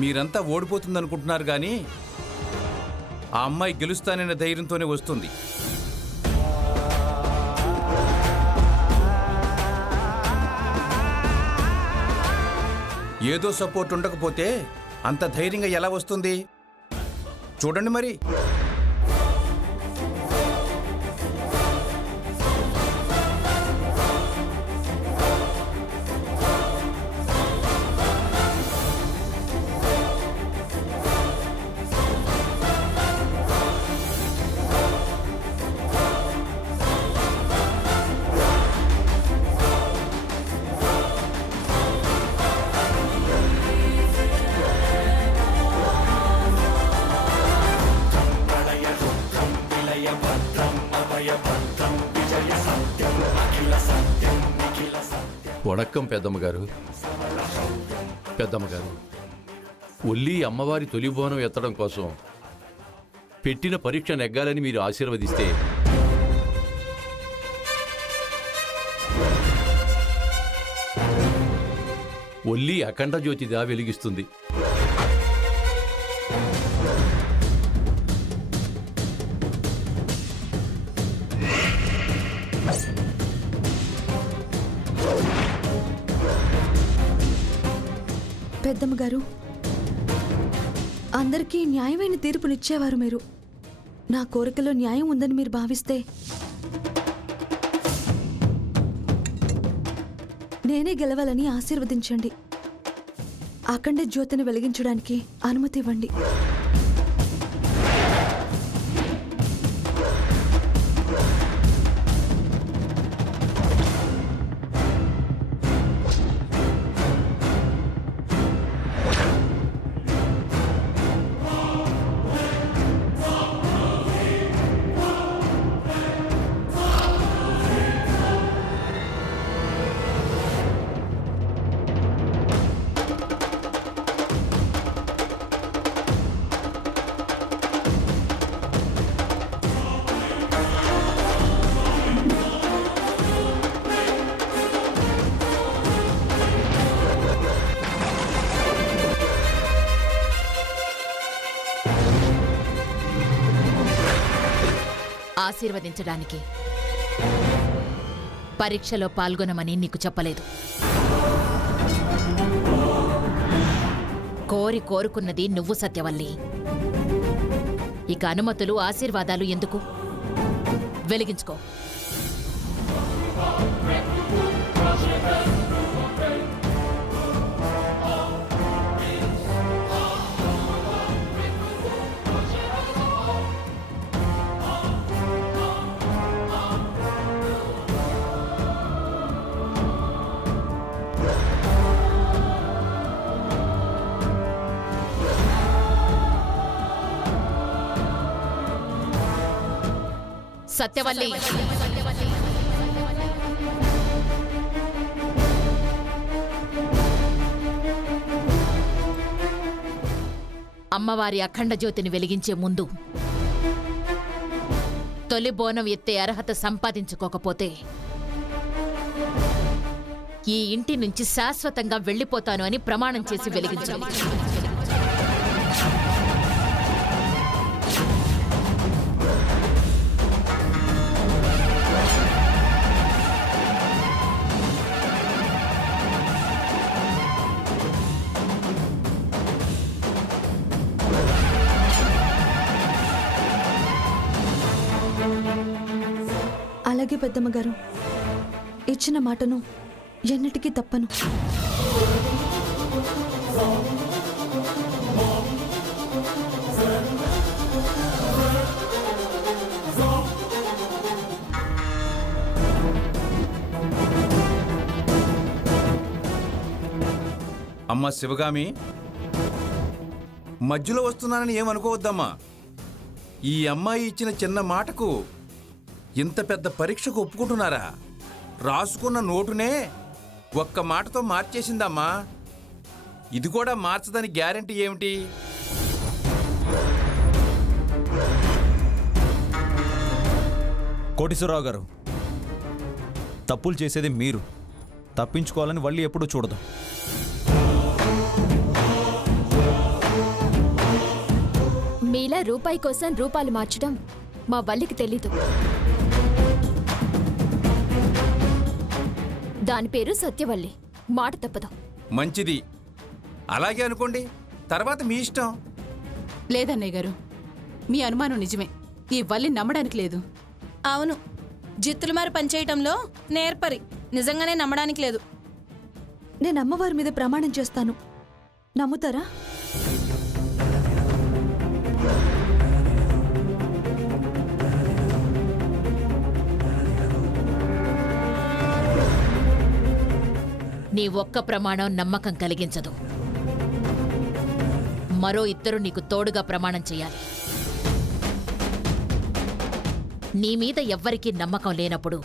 మీరంతా ఓడిపోతుందనుకుంటున్నారు కానీ ఆ అమ్మాయి గెలుస్తాననే ధైర్యంతోనే వస్తుంది. ఏదో సపోర్ట్ ఉండకపోతే అంత ధైర్యంగా ఎలా వస్తుంది చూడండి మరి. వణక్కం పెద్దమ్మగారు. పెద్దమ్మగారు, ఒల్లి అమ్మవారి తొలి బోనం ఎత్తడం కోసం పెట్టిన పరీక్ష నెగ్గాలని మీరు ఆశీర్వదిస్తే ఒల్లి అఖండ జ్యోతిగా వెలిగిస్తుంది. పెద్దమ్మగారు, అందరికీ న్యాయమైన తీర్పునిచ్చేవారు మీరు. నా కోరికలో న్యాయం ఉందని మీరు భావిస్తే నేనే గెలవాలని ఆశీర్వదించండి. అఖండ జ్యోతిని వెలిగించడానికి అనుమతి ఇవ్వండి. ఆశీర్వదించడానికి పరీక్షలో పాల్గొనమని నీకు చెప్పలేదు. కోరుకున్నది నువ్వు సత్యవల్లి. ఇక అనుమతులు ఆశీర్వాదాలు ఎందుకు? వెలిగించుకో. సత్యవల్లి, అమ్మవారి అఖండ జ్యోతిని వెలిగించే ముందు తొలి బోనం ఎత్తే అర్హత సంపాదించుకోకపోతే ఈ ఇంటి నుంచి శాశ్వతంగా వెళ్ళిపోతాను అని ప్రమాణం చేసి వెలిగించాలి. అలాగే పెద్దమ్మగారు, ఇచ్చిన మాటను ఎన్నిటికీ తప్పను. అమ్మ శివగామి, మధ్యలో వస్తున్నానని ఏమనుకోవద్దమ్మా. ఈ అమ్మాయి ఇచ్చిన చిన్న మాటకు ఇంత పెద్ద పరీక్షకు ఒప్పుకుంటున్నారా? రాసుకున్న నోటునే ఒక్క మాటతో మార్చేసిందమ్మా. ఇది కూడా మార్చదని గ్యారెంటీ ఏమిటి? కోటేశ్వరరావు గారు, తప్పులు చేసేది మీరు. తప్పించుకోవాలని వల్లి ఎప్పుడూ చూడదు. మీలా రూపాయి కోసం రూపాలు మార్చడం మా వల్లికి తెలీదు. దాని పేరు సత్యవల్లి. మాట తప్పదు. మంచిది, అలాగే అనుకోండి. తర్వాత మీ ఇష్టం. లేదన్నయ్య గారు, మీ అనుమానం నిజమే. ఈ వల్లి నమ్మడానికి లేదు. అవును, జిత్తులు మారి పనిచేయటంలో నేర్పరి. నిజంగానే నమ్మడానికి లేదు. నేను అమ్మవారి మీద ప్రమాణం చేస్తాను. నమ్ముతారా? నీ ఒక్క ప్రమాణం నమ్మకం కలిగించదు. మరో ఇద్దరు నీకు తోడుగా ప్రమాణం చేయాలి. నీ మీద ఎవ్వరికీ నమ్మకం లేనప్పుడు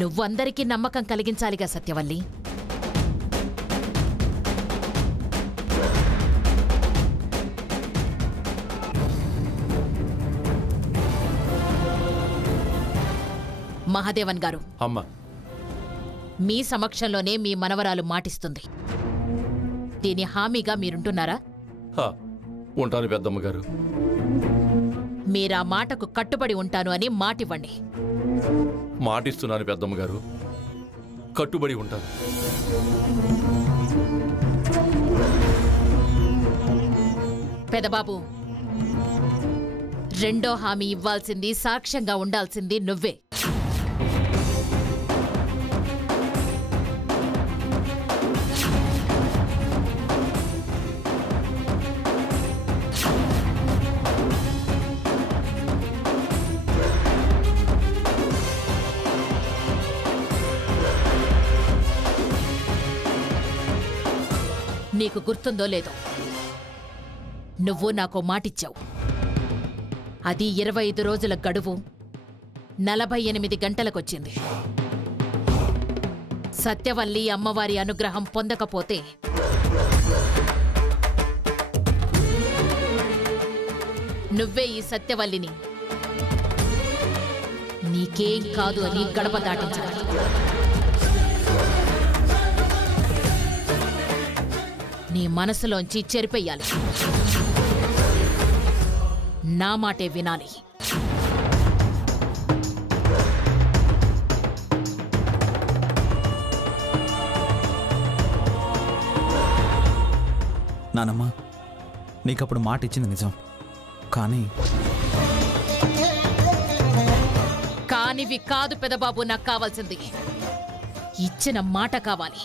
నువ్వందరికీ నమ్మకం కలిగించాలిగా సత్యవల్లి. మహాదేవన్ గారు, అమ్మా, మీ సమక్షంలోనే మీ మనవరాలు మాటిస్తుంది. దీని హామీగా మీరుంటున్నారా? ఉంటాను పెద్దమ్మగారు. మీరా మాటకు కట్టుబడి ఉంటాను అని మాటివ్వండి. మాటిస్తున్నాను పెద్దమ్మగారు, కట్టుబడి ఉంటాను. పెదబాబు, రెండో హామీ ఇవ్వాల్సింది, సాక్ష్యంగా ఉండాల్సింది నువ్వే. నీకు గుర్తుందో లేదో, నువ్వు నాకు మాటిచ్చావు. అది 25 రోజుల గడువు 48 గంటలకొచ్చింది. సత్యవల్లి అమ్మవారి అనుగ్రహం పొందకపోతే నువ్వే ఈ సత్యవల్లిని నీకేం కాదు అని గడప దాటించాలి. నీ మనసులోంచి చెరిపెయ్యాలి. నా మాటే వినాలి. నానమ్మ, నీకప్పుడు మాట ఇచ్చింది నిజం, కానీ కానివి కాదు పెదబాబు నాకు కావాల్సింది. ఇచ్చిన మాట కావాలి.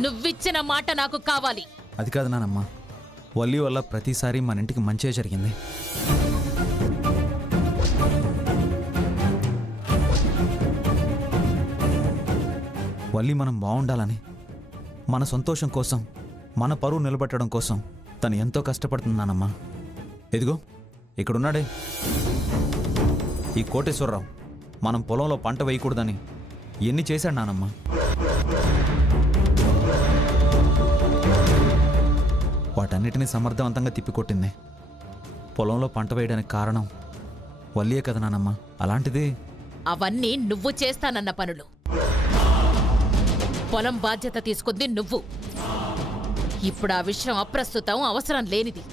నువ్విచ్చిన మాట నాకు కావాలి. అది కాదు నానమ్మ, వల్లి వల్ల ప్రతిసారి మన ఇంటికి మంచిగా జరిగింది. వల్లి మనం బాగుండాలని, మన సంతోషం కోసం, మన పరువు నిలబెట్టడం కోసం తను ఎంతో కష్టపడుతుంది నానమ్మ. ఎదిగో ఇక్కడున్నాడే ఈ కోటేశ్వరరావు, మనం పొలంలో పంట వేయకూడదని ఎన్ని చేశాడు నానమ్మ. వాటన్నిటినీ సమర్థవంతంగా తిప్పికొట్టింది. పొలంలో పంట వేయడానికి కారణం వల్లియే కదా నానమ్మ. అలాంటిది అవన్నీ నువ్వు చేస్తానన్న పనులు. పొలం బాధ్యత తీసుకుంది నువ్వు. ఇప్పుడు ఆ విషయం అప్రస్తుతం, అవసరం లేనిది.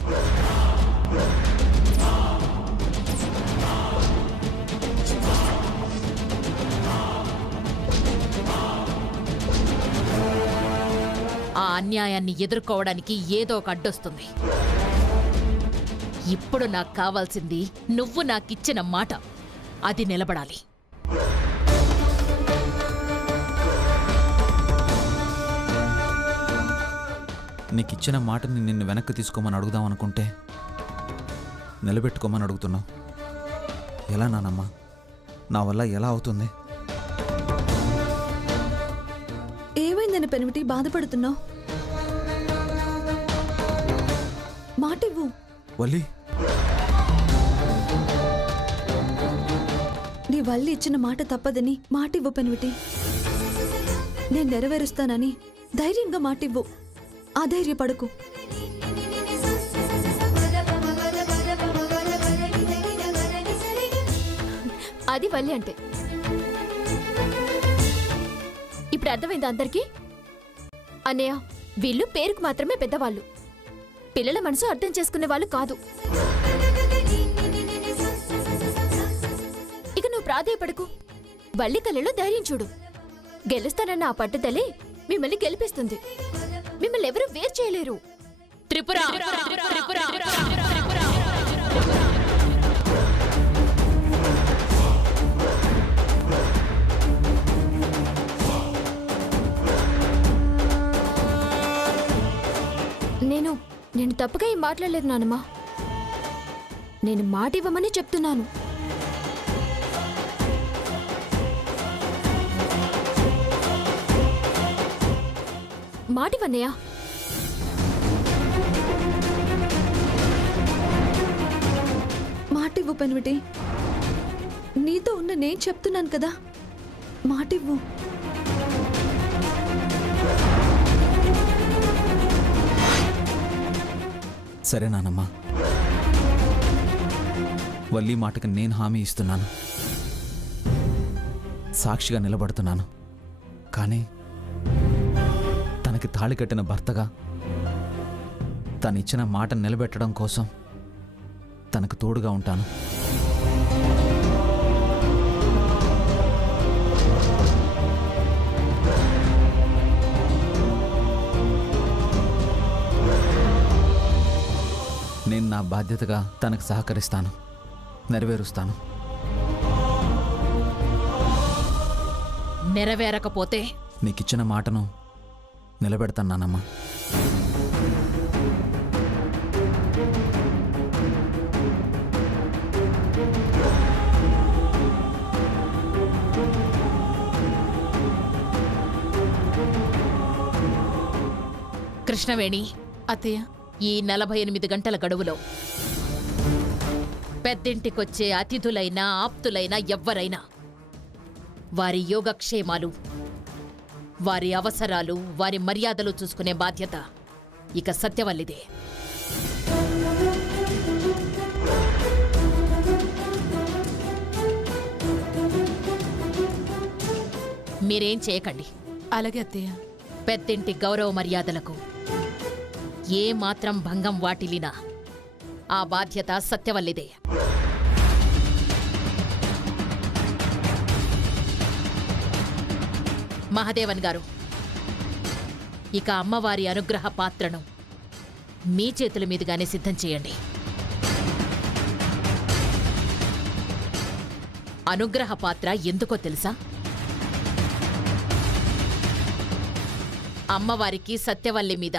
ఆ అన్యాయాన్ని ఎదుర్కోవడానికి ఏదో ఒక అడ్డొస్తుంది. ఇప్పుడు నాకు కావాల్సింది నువ్వు నాకిచ్చిన మాట. అది నిలబడాలి. నీకిచ్చిన మాటని నిన్ను వెనక్కి తీసుకోమని అడుగుదాం అనుకుంటే నిలబెట్టుకోమని అడుగుతున్నావు. ఎలా నానమ్మ? నా వల్ల ఎలా అవుతుంది? ఏమైందని పెనిమిటి బాధపడుతున్నావు? మాటివ్వు. వల్లి, నీ వల్లి ఇచ్చిన మాట తప్పదని మాటివ్వు పెనిమిటి. నేను నెరవేరుస్తానని ధైర్యంగా మాటివ్వు. అధైర్యపడకు. అది వల్లి అంటే. ఇప్పుడు అర్థమైంది అందరికీ? అన్నయ్య, వీళ్ళు పేరుకు మాత్రమే పెద్దవాళ్ళు. పిల్లల మనసు అర్థం చేసుకునే వాళ్ళు కాదు. ఇక నువ్వు ప్రాధేయపడకు. వల్లి కళ్ళలో ధైర్యం చూడు. గెలుస్తానన్న ఆ పట్టుదలే మిమ్మల్ని గెలిపిస్తుంది. మిమ్మల్ని ఎవరూ వేరు చేయలేరు. త్రిపుర నేను తప్పుగా ఏం మాట్లాడలేదు నానమ్మా. నేను మాట ఇవ్వమని చెప్తున్నాను. మాట ఇవ్వన్నయ్యా. మాటివ్వు పెన్విటి. నీతో ఉన్న నేను చెప్తున్నాను కదా, మాటివ్వు. సరే నానమ్మా, వల్లి మాటకి నేను హామీ ఇస్తున్నాను, సాక్షిగా నిలబడుతున్నాను. కానీ తనకి తాళి కట్టిన భర్తగా తనిచ్చిన మాట నిలబెట్టడం కోసం తనకు తోడుగా ఉంటాను. నేను నా బాధ్యతగా తనకు సహకరిస్తాను, నెరవేరుస్తాను. నెరవేరకపోతే నీకిచ్చిన మాటను నిలబెడతానమ్మా. కృష్ణవేణి, అత్తయ్య, ఈ 48 గంటల గడువులో పెద్దింటికొచ్చే అతిథులైనా ఆప్తులైనా ఎవ్వరైనా వారి యోగక్షేమాలు, వారి అవసరాలు, వారి మర్యాదలు చూసుకునే బాధ్యత ఇక సత్యవల్లిదే. మీరేం చేయకండి. అలాగే అత్తయ్య. పెద్దింటి గౌరవ మర్యాదలకు ఏ మాత్రం భంగం వాటిల్లినా ఆ బాధ్యత సత్యవల్లిదే. మహదేవన్ గారు, ఇక అమ్మవారి అనుగ్రహ పాత్రను మీ చేతుల మీదుగానే సిద్ధం చేయండి. అనుగ్రహ పాత్ర ఎందుకో తెలుసా? అమ్మవారికి సత్యవల్లి మీద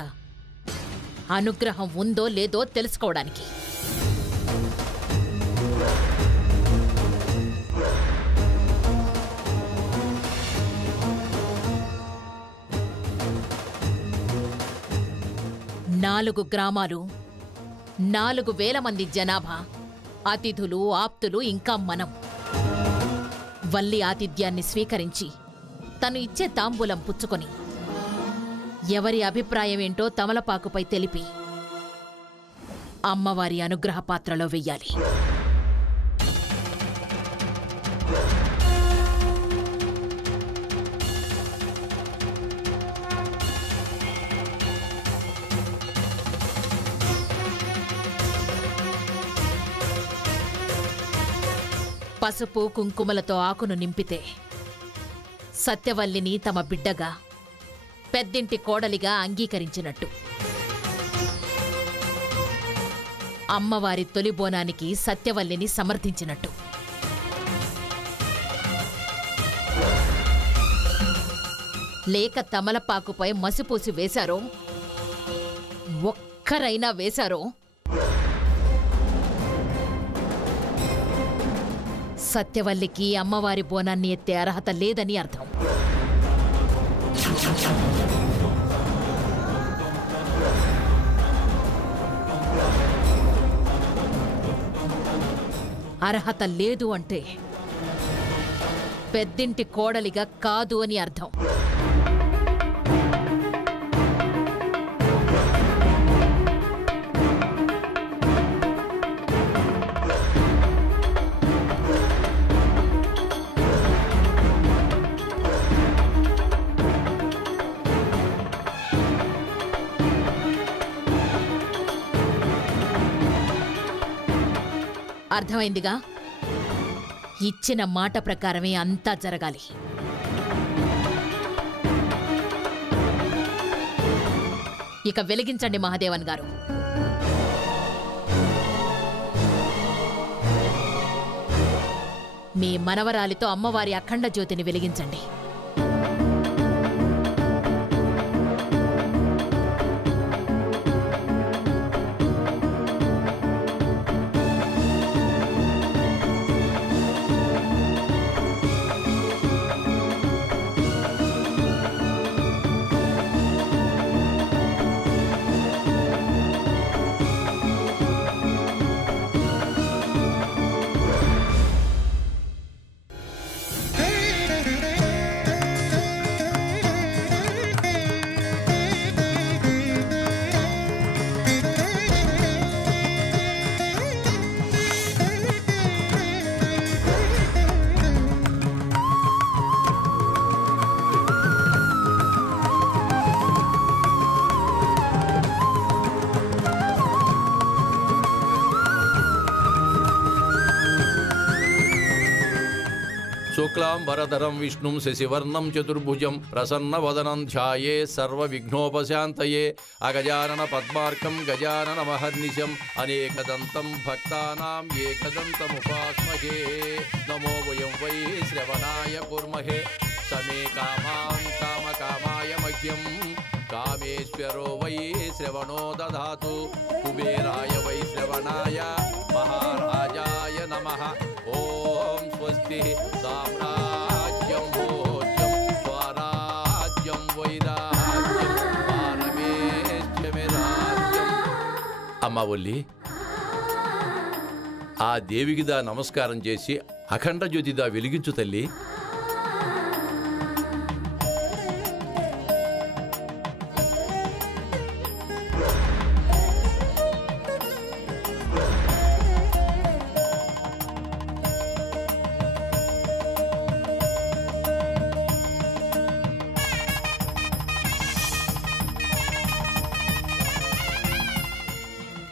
అనుగ్రహం ఉందో లేదో తెలుసుకోవడానికి. నాలుగు గ్రామాలు, 4,000 మంది జనాభా, అతిథులు, ఆప్తులు, ఇంకా మనం. వల్లి ఆతిథ్యాన్ని స్వీకరించి తను ఇచ్చే తాంబూలం పుచ్చుకొని ఎవరి అభిప్రాయమేంటో తమలపాకుపై తెలిపి అమ్మవారి అనుగ్రహ పాత్రలో వెయ్యాలి. పసుపు కుంకుమలతో ఆకును నింపితే సత్యవల్లిని తమ బిడ్డగా, పెద్దింటి కోడలిగా అంగీకరించినట్టు. అమ్మవారి తొలి బోనానికి సత్యవల్లిని సమర్థించినట్టు. లేక తమలపాకుపై మసిపూసి వేశారో, ఒక్కరైనా వేశారో, సత్యవల్లికి అమ్మవారి బోనాన్ని ఎత్తే అర్హత లేదని అర్థం. అర్హత లేదు అంటే పెద్దింటి కోడలిగా కాదు అని అర్థం. అర్థమైందిగా? ఇచ్చిన మాట ప్రకారమే అంతా జరగాలి. ఇక వెలిగించండి మహాదేవన్ గారు. మీ మనవరాలితో అమ్మవారి అఖండ జ్యోతిని వెలిగించండి. శుక్లాంబరధరం విష్ణుం శశివర్ణం చతుర్భుజం ప్రసన్నవదనం ధ్యాయే సర్వవిఘ్నోపశాంతయే అగజానన పద్మార్కం గజానన మహర్నిశం అనేకదంతం భక్తానాం ఏకదంతముపాస్మహే నమో వయం వై శ్రవణాయ కుర్మహే సమే కామాం కామకామాయ మహ్యం కామేశ్వరో వై శ్రవణో దధాతు కుబేరాయ వై శ్రవణాయ మహారాజాయ నమః. ఓం స్వస్తి సామ్రాజ్యం భోజ్యం స్వరాజ్యం వైరాజ్యం పారమేష్యమే రాజ్యం. అమ్మా ఒల్లి, ఆ దేవికిదా నమస్కారం చేసి అఖండ జ్యోతిదా వెలిగించు తల్లి.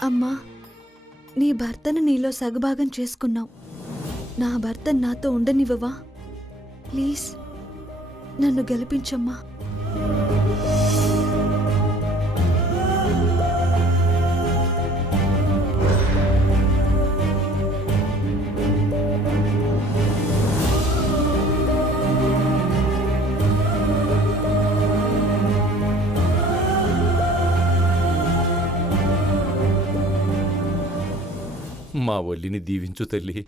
అమ్మా, నీ భర్తను నీలో సగభాగం చేసుకున్నావు. నా భర్త నాతో ఉండనివ్వవా? ప్లీజ్ నన్ను గెలిపించమ్మా. మా ఒల్లిని దీవించు తల్లి.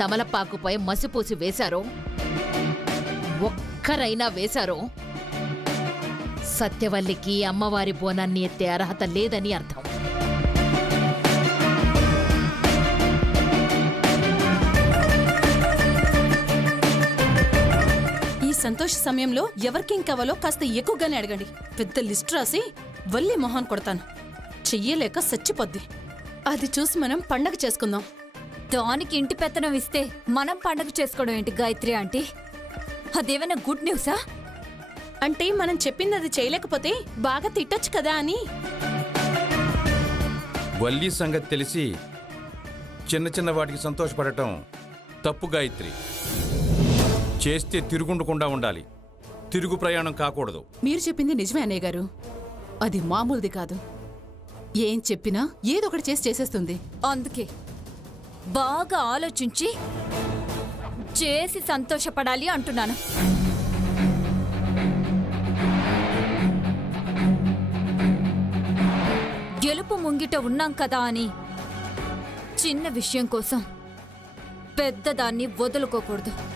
తమలపాకుపై మసిపూసి వేశారో, ఒక్కరైనా వేశారో, సత్యవల్లికి అమ్మవారి బోనాన్ని ఎత్తే అర్హత లేదని అర్థం. ఈ సంతోష సమయంలో ఎవరికేం కావాలో కాస్త ఎక్కువగానే అడగండి. పెద్ద లిస్ట్ రాసి వల్లి మొహాన్ కొడతాను. చెయ్యలేక సచ్చిపోద్ది. అది చూసి మనం పండగ చేసుకుందాం. దానికి ఇంటి పెత్తనం ఇస్తే మనం పండగ చేసుకోవడం ఏంటి గాయత్రి ఆంటీ? అదేమైనా గుడ్ న్యూసా? అంటే మనం చెప్పింది అది చేయలేకపోతే బాగా తిట్టొచ్చు కదా అని. వల్లి సంగతి తెలిసి చిన్న చిన్న వాటికి సంతోషపడటం తప్పు గాయత్రి. చేస్తే తిరుగుండకుండా ఉండాలి, తిరుగు ప్రయాణం కాకూడదు. మీరు చెప్పింది నిజమే అన్నయ్య గారు. అది మామూలుది కాదు. ఏం చెప్పినా ఏదో ఒకటి చేసేస్తుంది. అందుకే బాగా ఆలోచించి చేసి సంతోషపడాలి అంటున్నాను. గెలుపు ముంగిట ఉన్నాం కదా అని చిన్న విషయం కోసం పెద్దదాన్ని వదులుకోకూడదు.